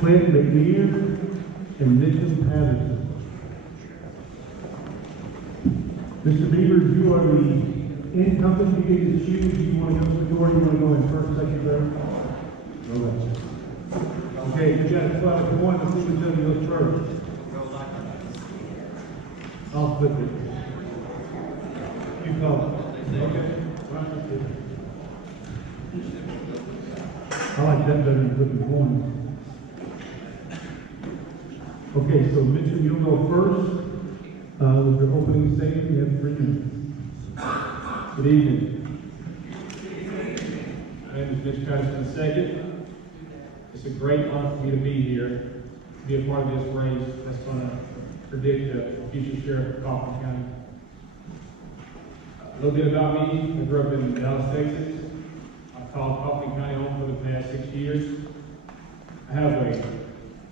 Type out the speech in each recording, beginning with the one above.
Clint McNear and Mitch Patterson. Mr. Beavers, you are the incumbent. You get to choose. Do you want to go to the door? You want to go in first, second, third? All right. Okay, you got to file a coin. Let's see which of you goes first. I'll flip it. You call it. Okay. I like that better than flipping coins. Okay, so Mitchell, you'll go first. With your opening statement, you have 3 minutes. Good evening. My name is Mitch Patterson II. It's a great honor for me to be here, to be a part of this race that's going to predict the future sheriff of Kaufman County. A little bit about me. I grew up in Dallas, Texas. I've called Kaufman County home for the past 6 years. I have a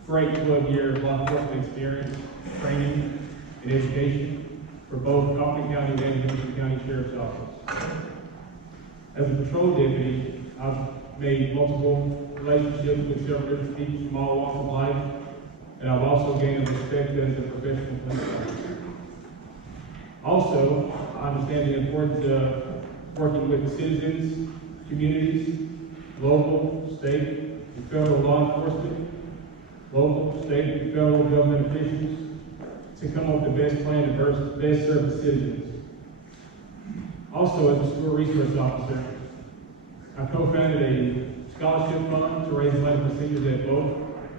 great 12-year law enforcement experience, training, and education for both Kaufman County and Henderson County Sheriff's Office. As a patrol deputy, I've made multiple relationships with several different people from all walks of life, and I've also gained respect as a professional police officer. Also, I understand the importance of working with citizens, communities, local, state, and federal law enforcement, local, state, and federal government officials to come up with the best plan to best serve the citizens. Also, as a school resource officer, I co-founded a scholarship fund to raise money for seniors at both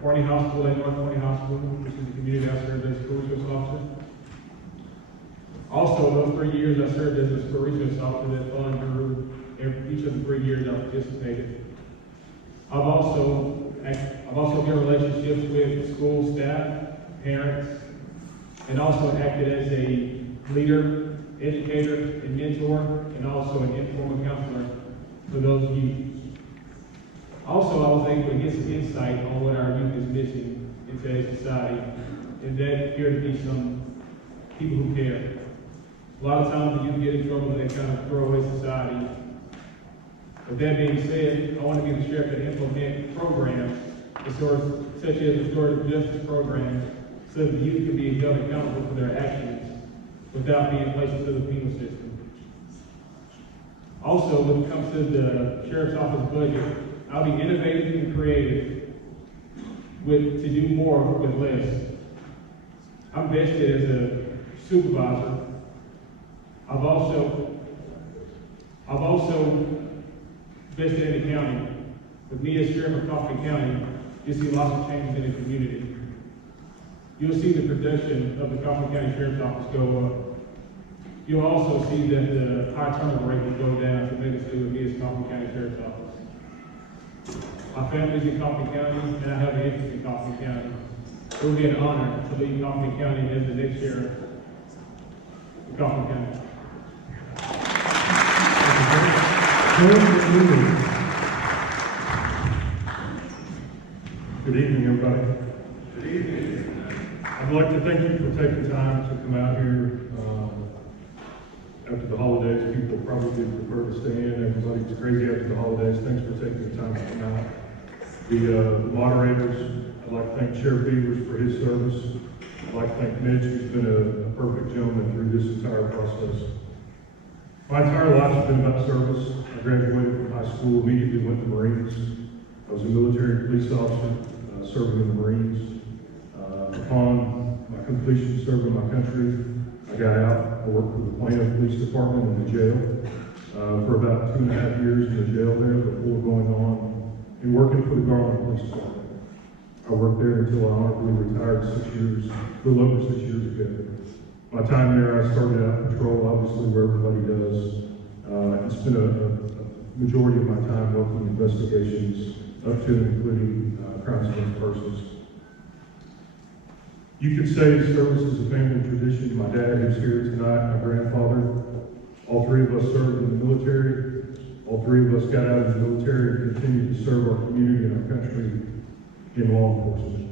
Forney High School and North Forney High School, which is the community I served as a school resource officer. Also, those 3 years I served as a school resource officer, that fund grew each of the 3 years I participated. I've also built relationships with school staff, parents, and also acted as a leader, educator, and mentor, and also an informal counselor for those youth. Also, I was able to get some insight on what our youth is missing in today's society, and that appeared to be some people who care. A lot of times the youth get in trouble and they kind of throw away society. With that being said, I want to be the sheriff that implement programs such as restorative justice programs so that the youth can be held accountable for their actions without being placed into the penal system. Also, when it comes to the sheriff's office budget, I'll be innovative and creative to do more with less. I'm vested as a supervisor. I've also vested in the county. With me as sheriff of Kaufman County, you'll see lots of changes in the community. You'll see the production of the Kaufman County Sheriff's Office go up. You'll also see that the high turnover rate will go down to make us do with me as Kaufman County Sheriff's Office. My family's in Kaufman County, and I have an interest in Kaufman County. It will be an honor to lead Kaufman County as the next sheriff of Kaufman County. Good evening, everybody. Good evening. I'd like to thank you for taking time to come out here. After the holidays, people probably prefer to stay in. Everybody's crazy after the holidays. Thanks for taking the time to come out. The moderators, I'd like to thank Sheriff Beavers for his service. I'd like to thank Mitch, who's been a perfect gentleman through this entire process. My entire life has been about service. I graduated from high school, immediately went to Marines. I was a military police officer, serving in the Marines. Upon my completion of serving my country, I got out. I worked for the Plano Police Department in the jail for about 2.5 years in the jail there before going on and working for the Garland Police Department. I worked there until I honorably retired 6 years, a little over 6 years ago. My time there, I started out patrol, obviously, where everybody does. It's been a majority of my time working investigations up to and including crimes against persons. You could say service is a family tradition. My dad, who's here tonight, my grandfather, all 3 of us served in the military. All 3 of us got out of the military and continued to serve our community and our country in law enforcement.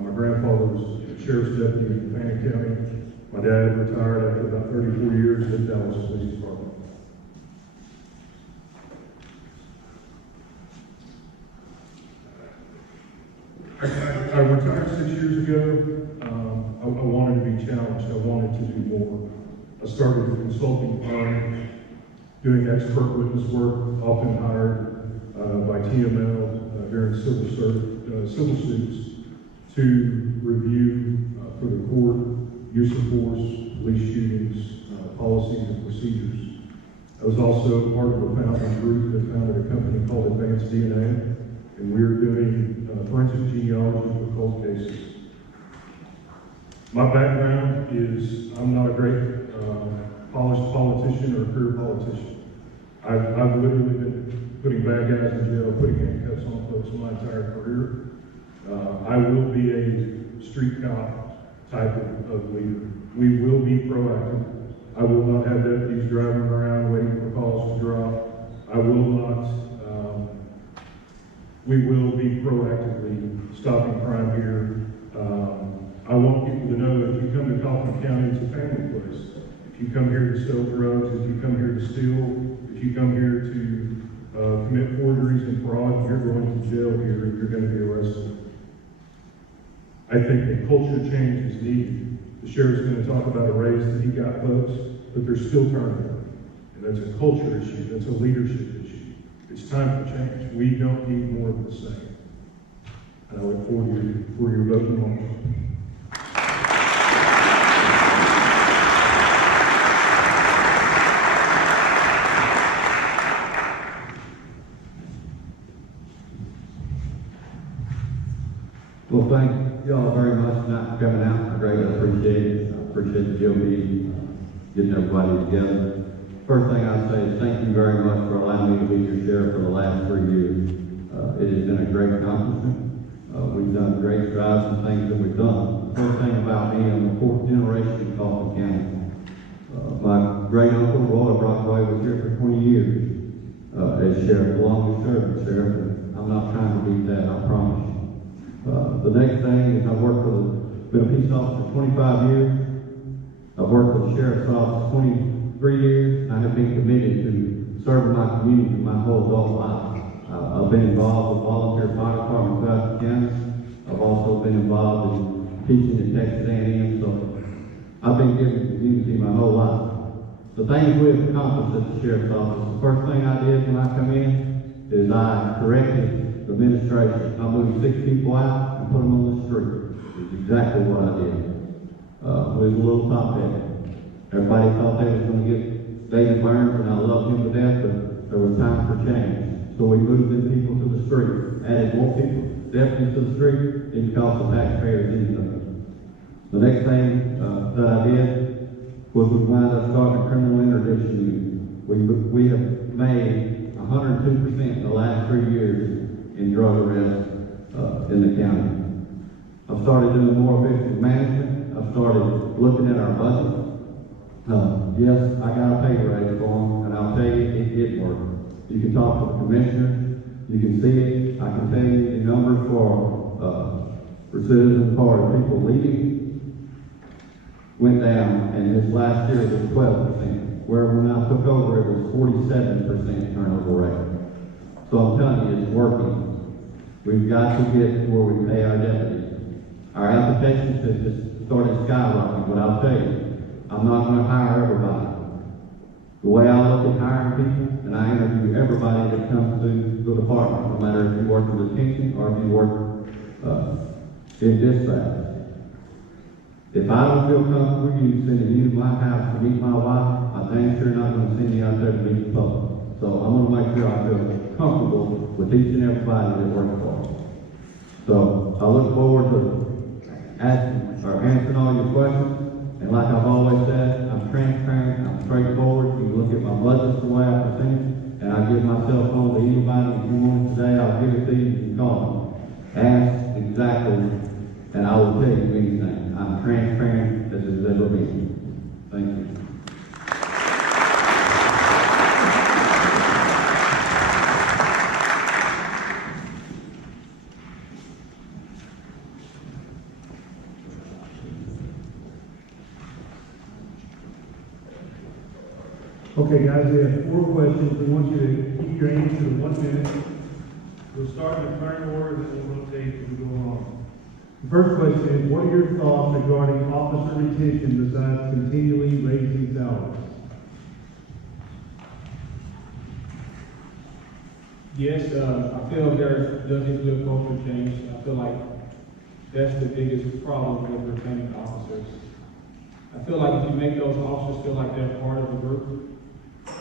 My grandfather was a sheriff's deputy in Fannin County. My dad retired after about 34 years at the Dallas Police Department. I retired 6 years ago. I wanted to be challenged. I wanted to do more. I started a consulting firm doing expert witness work, often hired by TML during civil suits to review for the court use of force, police shootings, policies and procedures. I was also part of a founding group that founded a company called Advanced DNA, and we're doing forensic genealogy for cold cases. My background is I'm not a great polished politician or a career politician. I've literally been putting bad guys in jail, putting handcuffs on folks my entire career. I will be a street cop type of leader. We will be proactive. I will not have deputies driving around waiting for calls to drop. I will not. We will be proactively stopping crime here. I want people to know that if you come to Kaufman County, it's a family place. If you come here to sell drugs, if you come here to steal, if you come here to commit forgeries and fraud, you're going to jail here and you're going to be arrested. I think a culture change is needed. The sheriff's going to talk about a raise that he got folks, but there's still turnover. And that's a culture issue, that's a leadership issue. It's time for change. We don't need more of the same. And I look forward for your vote tomorrow. Well, thank you all very much tonight for coming out. I greatly appreciate it. I appreciate the GOP getting everybody together. First thing I'd say is thank you very much for allowing me to be your sheriff for the last 3 years. It has been a great accomplishment. We've done great strides and things that we've done. First thing about me, I'm the fourth generation in Kaufman County. My great uncle, Roy Brockway, was here for 20 years as sheriff, the longest serving sheriff. And I'm not trying to beat that, I promise you. The next thing is I've been a peace officer 25 years. I've worked for the sheriff's office 23 years. I have been committed to serving my community my whole adult life. I've been involved with volunteer fire department throughout the county. I've also been involved in teaching at Texas A&M, so I've been giving the community my whole life. The things we've accomplished at the sheriff's office, the first thing I did when I come in is I corrected the administration. I moved 6 people out and put them on the street. It's exactly what I did. It was a little top-heavy. Everybody thought they was going to get David Burns, and I loved him to death, but there was time for change. So we moved in people to the street, added more people, deputies to the street, didn't cost the taxpayers anything. The next thing that I did was we wound up starting a criminal interdiction unit. We have made 102% in the last 3 years in drug arrests in the county. I've started doing more effective management. I've started looking at our budget. Yes, I got a pay raise for them, and I'll tell you, it did work. You can talk to the commissioners, you can see it. I can tell you the numbers for citizen party people leaving went down, and this last year it was 12%. Where when I took over, it was 47% turnover rate. So I'm telling you, it's working. We've got to get to where we pay our deputies. Our applications have just started skyrocketing, but I'll tell you, I'm not going to hire everybody. The way I look at hiring people, and I interview everybody that comes to the department, no matter if you work in detention or if you work in dispatch. If I don't feel comfortable with you sending you to my house to meet my wife, I dang sure not going to send you out there to meet the public. So I'm going to make sure I feel comfortable with each and everybody that works for us. So I look forward to answering all your questions. And like I've always said, I'm transparent, I'm straightforward. You look at my budgets the way I present it, and I give my cell phone to anybody. If you want it today, I'll give it to you. You can call me. Ask exactly, and I will tell you anything. I'm transparent as it's ever been. Thank you. Okay, guys, we have 4 questions. We want you to keep your answer to 1 minute. We'll start in the current order, and then we'll rotate as we go along. First question is, what are your thoughts regarding officer retention besides continually raising salaries? Yes, I feel there does need to be a culture change. I feel like that's the biggest problem with retaining officers. I feel like if you make those officers feel like they're part of the group,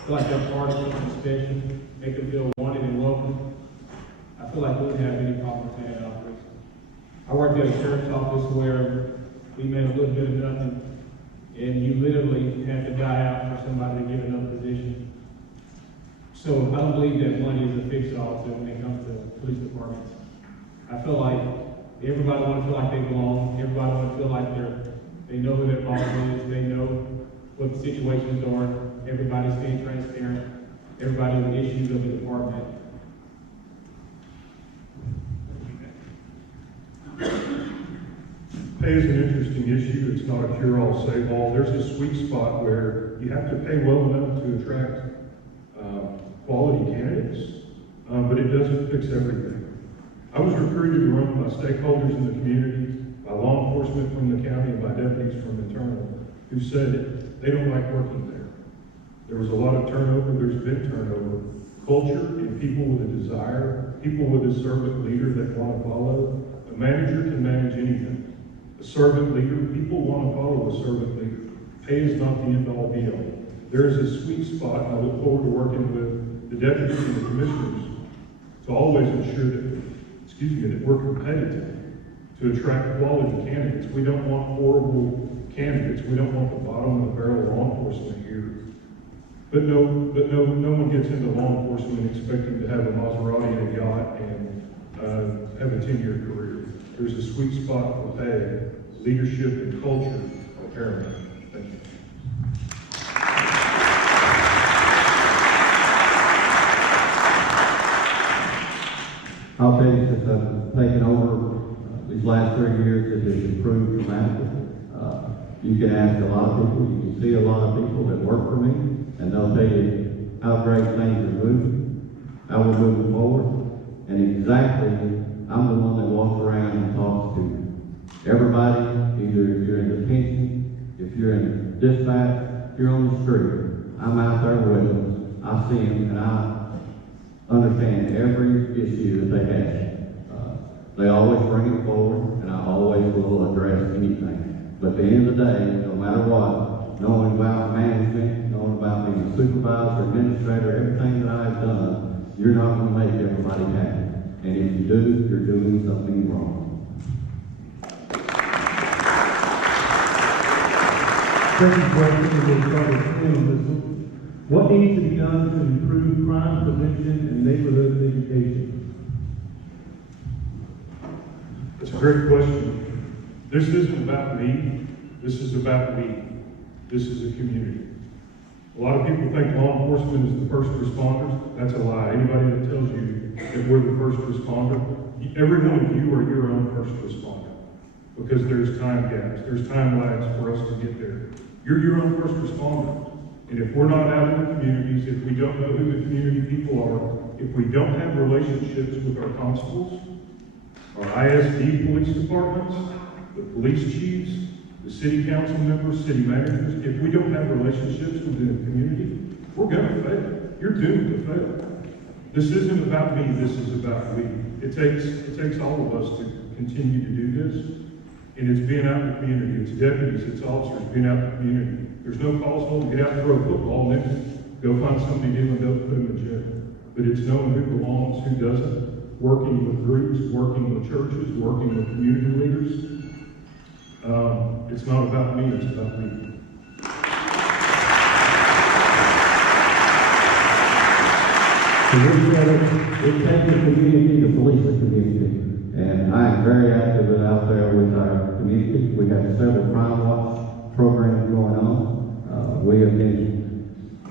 feel like they're part of something special, make them feel wanted and welcome, I feel like we wouldn't have any problem retaining officers. I worked at a sheriff's office where we made a little bit of nothing, and you literally had to die out for somebody to get another position. So I don't believe that money is a fix-all when it comes to police departments. I feel like everybody want to feel like they belong. Everybody want to feel like they know who their boss is. They know what the situations are. Everybody's being transparent. Everybody with issues of the department. Pay is an interesting issue. It's not a cure-all, save-all. There's a sweet spot where you have to pay well enough to attract quality candidates, but it doesn't fix everything. I was recruited to run by stakeholders in the community, by law enforcement from the county, and by deputies from internal, who said they don't like working there. There was a lot of turnover. There's been turnover. Culture and people with a desire, people with a servant leader that want to follow. A manager can manage anything. A servant leader, people want to follow a servant leader. Pay is not the end-all be-all. There is a sweet spot, and I look forward to working with the deputies and the commissioners to always ensure that we're competitive, to attract quality candidates. We don't want horrible candidates. We don't want the bottom of the barrel law enforcement here. But no one gets into law enforcement expecting to have a Maserati and a yacht and have a 10-year career. There's a sweet spot for pay, leadership, and culture are paramount. Thank you. I'll tell you, since I've taken over these last 3 years, it has improved dramatically. You can ask a lot of people, you can see a lot of people that work for me, and they'll tell you how great things are moving, how we're moving forward, and exactly, I'm the one that walks around and talks to everybody, either if you're in detention, if you're in dispatch, if you're on the street. I'm out there with them. I see them, and I understand every issue that they have. They always bring it forward, and I always will address anything. But at the end of the day, no matter what, knowing about management, knowing about being a supervisor, administrator, everything that I've done, you're not going to make everybody happy. And if you do, you're doing something wrong. Second question, and we'll start with Clint on this one. What needs to be done to improve crime prevention and neighborhood education? That's a great question. This isn't about me. This is about we. This is a community. A lot of people think law enforcement is the first responders. That's a lie. Anybody that tells you that we're the first responder, every one of you are your own first responder. Because there's time gaps, there's time lags for us to get there. You're your own first responder. And if we're not out in the communities, if we don't know who the community people are, if we don't have relationships with our constables, our ISD police departments, the police chiefs, the city council members, city managers, if we don't have relationships within the community, we're going to fail. You're doomed to fail. This isn't about me, this is about we. It takes all of us to continue to do this, and it's being out in the community. It's deputies, it's officers being out in the community. There's no calls home to get out and throw a football and then go find somebody new and don't put them in jail. But it's knowing who belongs, who doesn't, working with groups, working with churches, working with community leaders. It's not about me, it's about me. So we said it takes the community to police the community. And I am very active out there with our community. We have several crime watch programs going on. We have been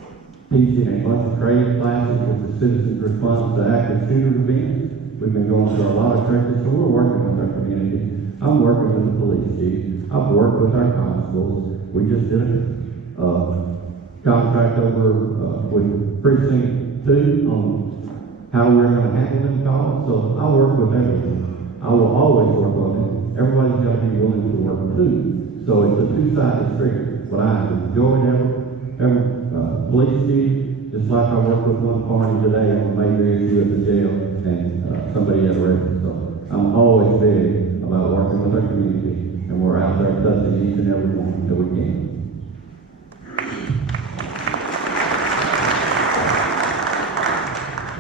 teaching a bunch of training classes with the citizens' response to active shooter events. We've been going through a lot of training, so we're working with our community. I'm working with the police chief. I've worked with our constables. We just did a contract over with Precinct 2 on how we're going to handle them calls. So I work with everyone. I will always work on it. Everybody sides of the street. But I enjoyed every police chief, just like I worked with one party today on the major issue at the jail and somebody had arrested. So I'm always big about working with our community, and we're out there touching each and every one that we can.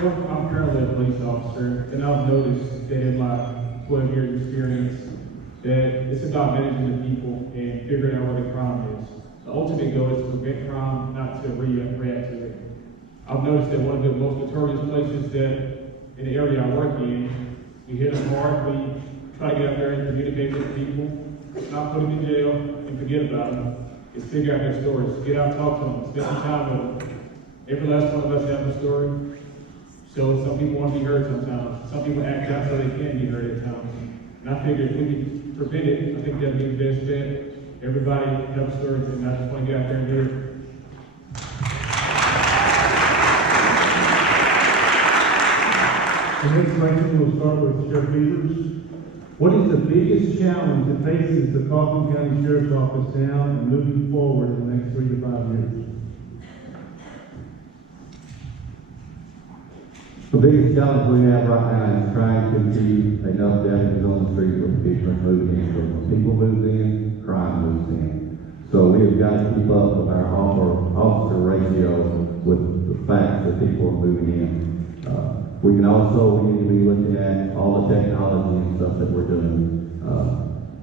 Well, I'm currently a police officer, and I've noticed that in my 12 years experience, that it's about managing the people and figuring out where the crime is. The ultimate goal is to prevent crime, not to react to it. I've noticed that one of the most notorious places that in the area I work in, we hit them hard, we try to get out there and communicate with people, not put them in jail and forget about them. It's figure out their stories, get out and talk to them, spend some time with them. Every last one of us have a story. So some people want to be heard sometimes. Some people act out so they can be heard at times. And I figure if we can prevent it, I think that'd be the best bet. Everybody have a story, and I just want to get out there and do it. The next question will start with Sheriff Beavers. What is the biggest challenge that faces the Kaufman County Sheriff's Office now and moving forward in the next 3 to 5 years? The biggest challenge we have right now is trying to keep enough deputies on the street when people move in. So when people move in, crime moves in. So we have got to keep up with our officer ratio with the fact that people are moving in. We need to be looking at all the technology and stuff that we're doing.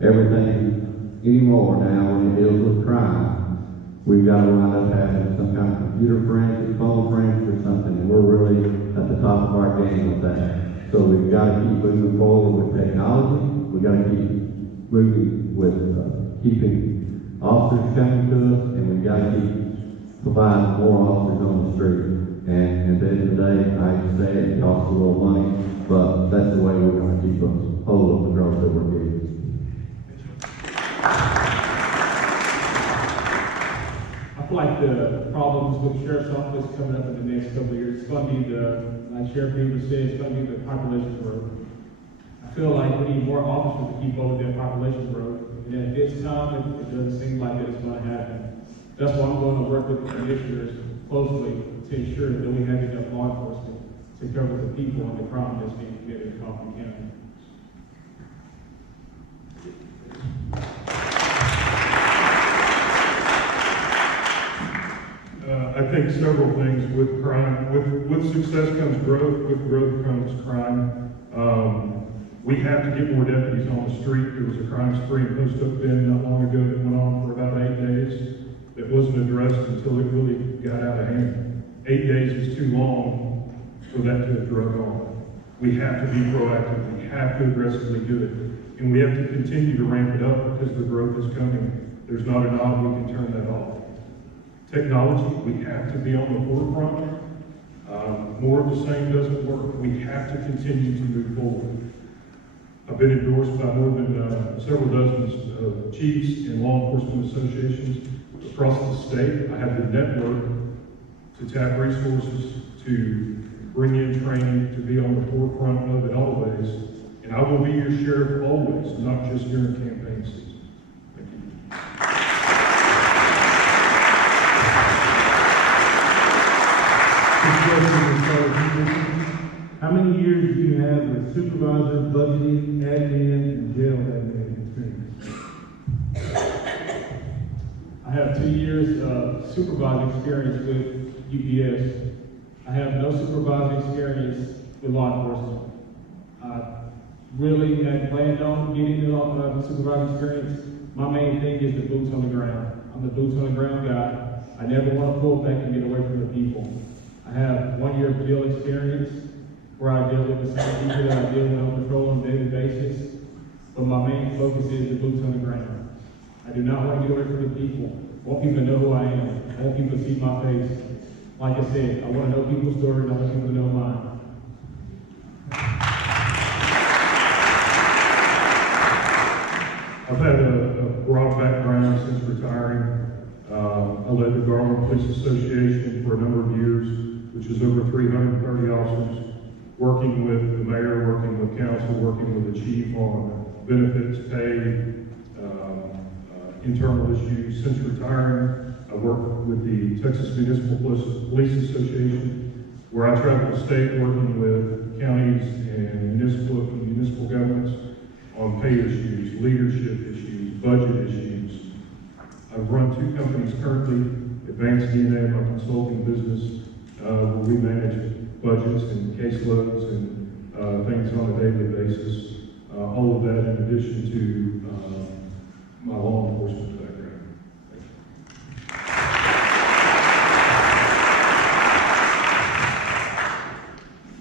Everything anymore now when it deals with crime, we've got to wind up having some kind of computer forensics, phone forensics or something, and we're really at the top of our game with that. So we've got to keep moving forward with technology. We've got to keep moving with keeping officers coming to us, and we've got to keep providing more officers on the street. And at the end of the day, I say it costs a little money, but that's the way we're going to keep us hold of the growth that we're getting. I feel like the problems with the Sheriff's Office coming up in the next couple of years, it's going to be like Sheriff Beavers said, it's going to be the population growth. I feel like we need more officers to keep up with that population growth. And at this time, it doesn't seem like that it's going to happen. That's why I'm going to work with the commissioners closely to ensure that we have enough law enforcement to cover the people and the crime that's being committed in Kaufman County. I think several things with crime. With success comes growth. With growth comes crime. We have to get more deputies on the street. There was a crime spree in Post-Oak Bend not long ago that went on for about 8 days. That wasn't addressed until it really got out of hand. 8 days is too long for that to have drug on. We have to be proactive. We have to aggressively do it. And we have to continue to ramp it up because the growth is coming. There's not a knob we can turn that off. Technology, we have to be on the forefront. More of the same doesn't work. We have to continue to move forward. I've been endorsed by more than several dozen chiefs and law enforcement associations across the state. I have the network to tap resources, to bring in training, to be on the forefront of it always. And I will be your sheriff always, not just during campaign season. Thank you. How many years do you have with supervisor, budgeting, admin, and jail admin experience? I have 2 years of supervising experience with UPS. I have no supervising experience with law enforcement. I really had planned on getting the supervising experience. My main thing is the boots on the ground. I'm the boots on the ground guy. I never want to pull back and get away from the people. I have 1 year of jail experience where I deal with the same people that I deal with on patrol on a daily basis. But my main focus is the boots on the ground. I do not want to get away from the people. I want people to know who I am. I want people to see my face. Like I said, I want to know people's stories. I want people to know mine. I've had a broad background since retiring. I led the Garland Police Association for a number of years, which is over 330 officers, working with the mayor, working with council, working with the chief on benefits, pay, internal issues. Since retiring, I work with the Texas Municipal Police Association, where I travel the state working with counties and municipal governments on pay issues, leadership issues, budget issues. I've run 2 companies currently, Advanced DNA, my consulting business, where we manage budgets and caseloads and things on a daily basis. All of that in addition to my law enforcement background.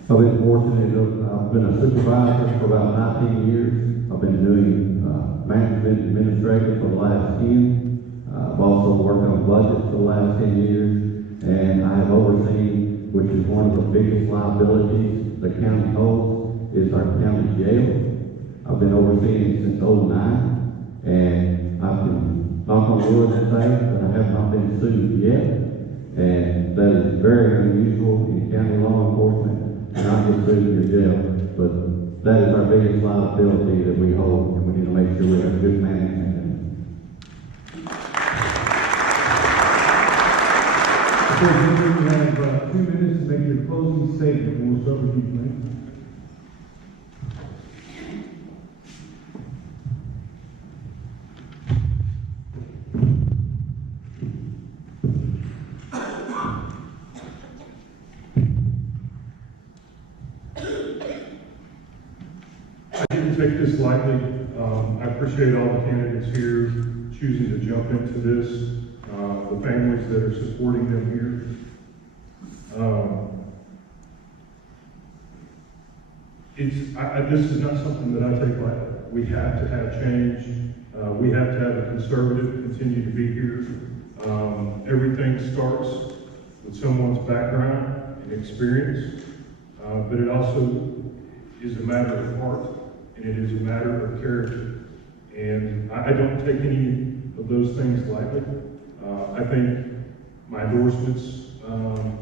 I've been fortunate, I've been a supervisor for about 19 years. I've been doing management administrative for the last 10. I've also worked on budgets for the last 10 years, and I have overseen, which is one of the biggest liabilities the county holds, is our county jail. I've been overseeing it since '09, and I can knock on wood and say that I have not been sued yet, and that is very unusual in county law enforcement, and I get sued in your jail. But that is our biggest liability that we hold, and we need to make sure we have good management. So, you have 2 minutes to make your closing statement, and we'll start with you, Clint. I didn't take this lightly. I appreciate all the candidates here choosing to jump into this, the families that are supporting them here. This is not something that I take lightly. We have to have change. We have to have a conservative continue to be here. Everything starts with someone's background and experience, but it also is a matter of heart, and it is a matter of character. And I don't take any of those things lightly. I think my endorsements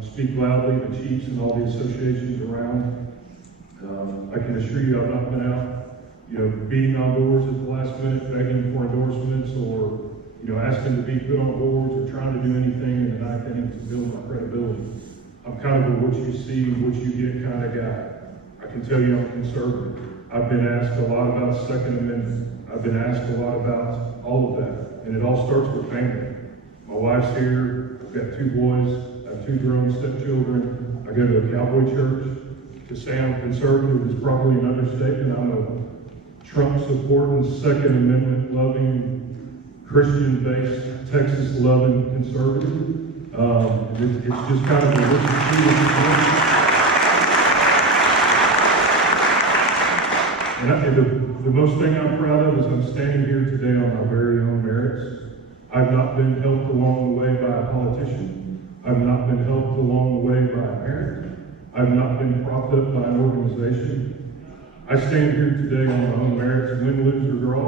speak loudly, the chiefs and all the associations around. I can assure you I've not been out, beating on doors at the last minute, begging for endorsements, or, asking to be put on boards, or trying to do anything in the ninth inning to build my credibility. I'm kind of a what you see, what you get kind of guy. I can tell you I'm conservative. I've been asked a lot about Second Amendment. I've been asked a lot about all of that, and it all starts with family. My wife's here. I've got 2 boys. I have 2 grown stepchildren. I go to a cowboy church. To say I'm conservative is probably an understatement. I'm a Trump-supporting, Second Amendment-loving, Christian-based, Texas-loving conservative. It's just kind of a what you see. And the most thing I'm proud of is I'm standing here today on my very own merits. I've not been helped along the way by a politician. I've not been helped along the way by a parent. I've not been propped up by an organization. I stand here today on my own merits, win, lose, or draw.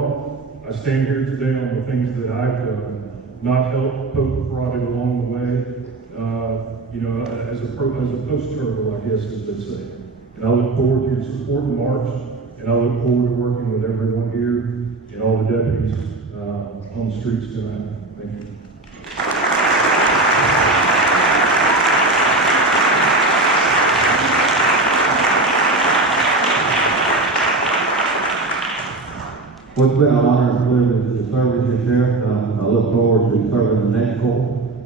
I stand here today on the things that I've done, not helped, poked, prodded along the way, as a post turtle, I guess, as they say. And I look forward to your support in March, and I look forward to working with everyone here and all the deputies on the streets tonight. Thank you. Well, it's been an honor and privilege to serve as your sheriff. I look forward to serving the next court.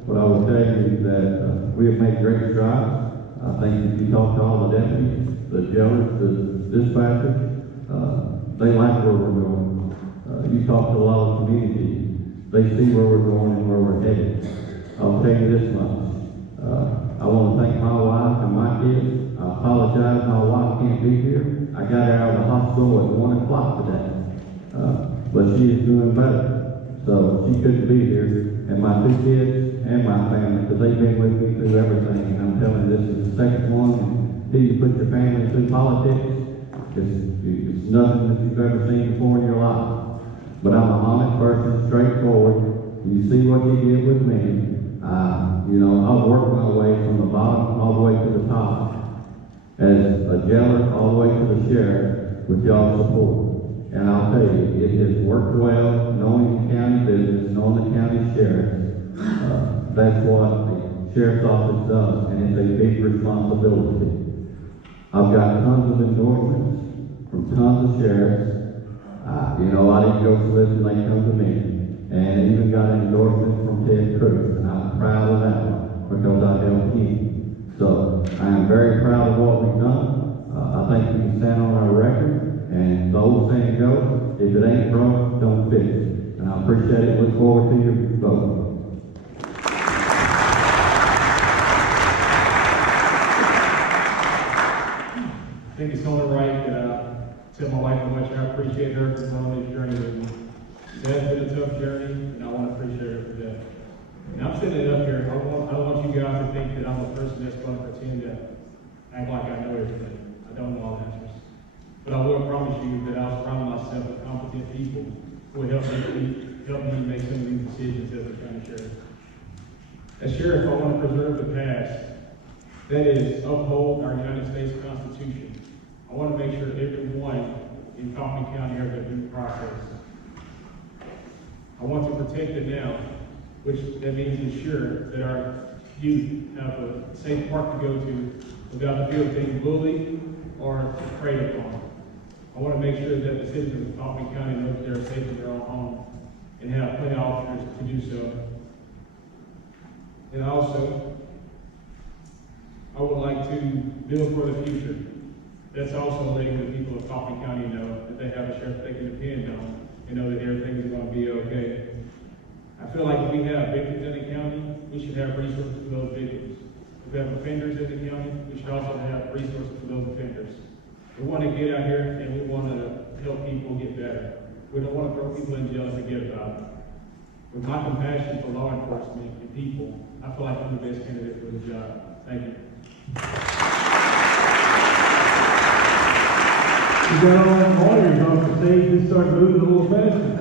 But I will tell you that we have made great strides. I think if you talk to all the deputies, the jailers, the dispatchers, they like where we're going. You talk to a lot of communities, they see where we're going and where we're headed. I'll tell you this much. I want to thank my wife and my kids. I apologize my wife can't be here. I got her out of the hospital at 1 o'clock today. But she is doing better, so she couldn't be here. And my 2 kids and my family, because they've been with me through everything. And I'm telling you, this is the second one. Until you put your family through politics, it's nothing that you've ever seen before in your life. But I'm an honest person, straightforward. You see what you did with me. I've worked my way from the bottom all the way to the top as a jailer all the way to the sheriff with y'all's support. And I'll tell you, it has worked well, knowing the county business, knowing that's what the sheriff's office does, and it's a big responsibility. I've got tons of endorsements from tons of sheriffs. I didn't go soliciting, they come to me. And even got an endorsement from Ted Cruz, and I'm proud of that one, because I helped him. So, I am very proud of what we've done. I think we can stand on our record, and the old saying goes, if it ain't broke, don't fix it. And I appreciate it, look forward to your vote. I think it's only right that I tell my wife how much I appreciate her for going on this journey with me. It has been a tough journey, and I want to appreciate her for that. And I'm sitting it up here, I don't want you guys to think that I'm a person that's going to pretend to act like I know everything. I don't know all the answers. But I will promise you that I'll surround myself with competent people who will help me make some of these decisions as a county sheriff. As sheriff, I want to preserve the past. That is, uphold our United States Constitution. I want to make sure everyone in Kaufman County has a due process. I want to protect it now, which that means ensure that our youth have a safe park to go to without the fear of being bullied or preyed upon. I want to make sure that the citizens of Kaufman County know that they're safe in their own home and have plenty of officers to do so. And also, I would like to build for the future. That's also letting the people of Kaufman County know that they have a sheriff they can depend on and know that everything is going to be okay. I feel like if we have victims in the county, we should have resources for those victims. If we have offenders in the county, we should also have resources for those offenders. We want to get out here and we want to help people get better. We don't want to throw people in jail and forget about it. With my compassion for law enforcement and people, I feel like I'm the best candidate for the job. Thank you. You got all them lawyers off the stage and start moving a little faster.